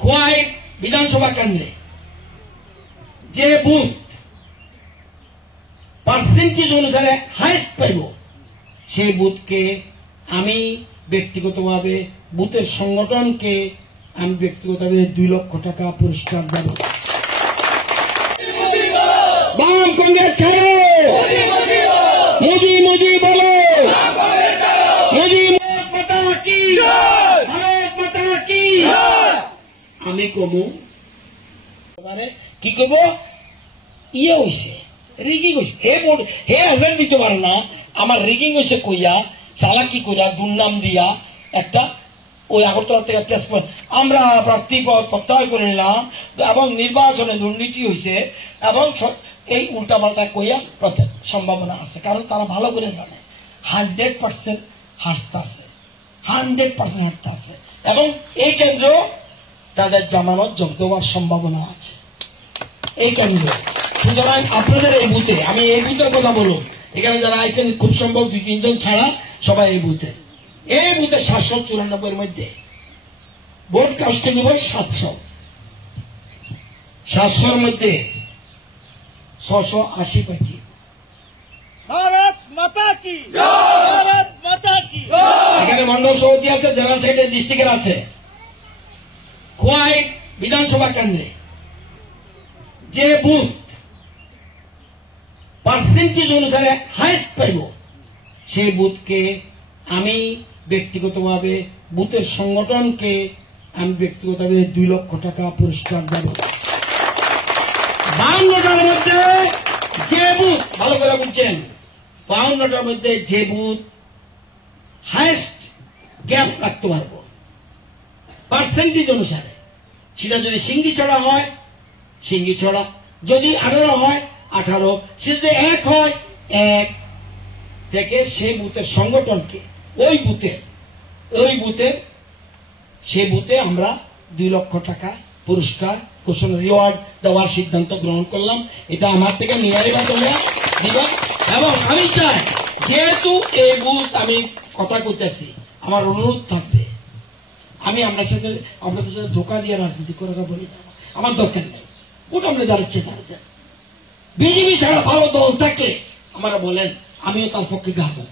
খোয়াই বিধানসভা কেন্দ্রে যে বুথ পার্সেন্টেজ অনুসারে হাইস্ট পাইব সেই বুথকে আমি ব্যক্তিগতভাবে বুথের সংগঠনকে আমি ব্যক্তিগতভাবে 2 লক্ষ টাকা পুরস্কার দেব। বাম কংগ্রেস ছাড়ো, মোদি মোদি বলো, মোদি মাতা কি, ভারত মাতা কি। আমি কমু কি করব, ইয়ে হয়েছে রিগিং হয়েছে, হে এজেন্ট দিতে পারে না, আমার রিগিং হয়েছে কইয়া চালাকি কইয়া দুর্নাম দিয়া একটা ওই আগরতলা থেকে প্রেস আমরা প্রার্থী প্রত্যাহার করে নিলাম এবং নির্বাচনে দুর্নীতি হয়েছে এবং এই উল্টাপাল্টা কইয়া সম্ভাবনা আছে। কারণ তারা ভালো করে জানে 100% হারতে আছে, 100% হারতে আছে এবং এই কেন্দ্র তাদের জামানত জব্দ হওয়ার সম্ভাবনা আছে এই কেন্দ্রে। সুতরাং আপনাদের এই বুথে, আমি এই বুথের কথা বলুন, এখানে যারা আইছেন খুব সম্ভব 2-3 জন ছাড়া সবাই এই বুথে 794 এর মধ্যে ভোট কাস্ট নিব 700 মধ্যে 680 পাইছি। ভারত মাতা কি, ভারত মাতা কি। এখানে মন্ডল সভাপতি আছে, জেনারেল সেক্রেটারি ডিস্ট্রিক্টের আছে। খোয়াই বিধানসভা কেন্দ্রে যে বুথ পার্সেন্টেজ অনুসারে হাইস্ট পাইব সেই বুথকে আমি ব্যক্তিগতভাবে বুথের সংগঠনকে আমি ব্যক্তিগতভাবে 2 লক্ষ টাকা পুরস্কার দেব। 52টার মধ্যে যে বুথ, ভালো করে বুঝছেন, 52টার মধ্যে যে বুথ হাইস্ট গ্যাপ রাখতে পারব পার্সেন্টেজ অনুসারে, সেটা যদি সিঙ্গিছড়া হয় সিঙ্গিছড়া, যদি 18 হয় 18, সে যদি 1 হয় 1 থেকে সেই বুথের সংগঠনকে ওই বুথে আমরা 2 লক্ষ টাকা পুরস্কার ঘোষণা রিওয়ার্ড দেওয়ার সিদ্ধান্ত গ্রহণ করলাম। এটা আমার থেকে নিরাপদ দিবা এবং আমি চাই, যেহেতু এই বুথ আমি কথা কইতেছি, আমার অনুরোধ থাকবে, আমি আপনাদের সাথে ধোকা দিয়ে রাজনীতি করে বলি না, আমার দরকার নেই। ওটা আমরা যাচ্ছি বিজেপি ছাড়া ভালো দল থাকলে আমরা বলেন, আমিও তার পক্ষে গাবো।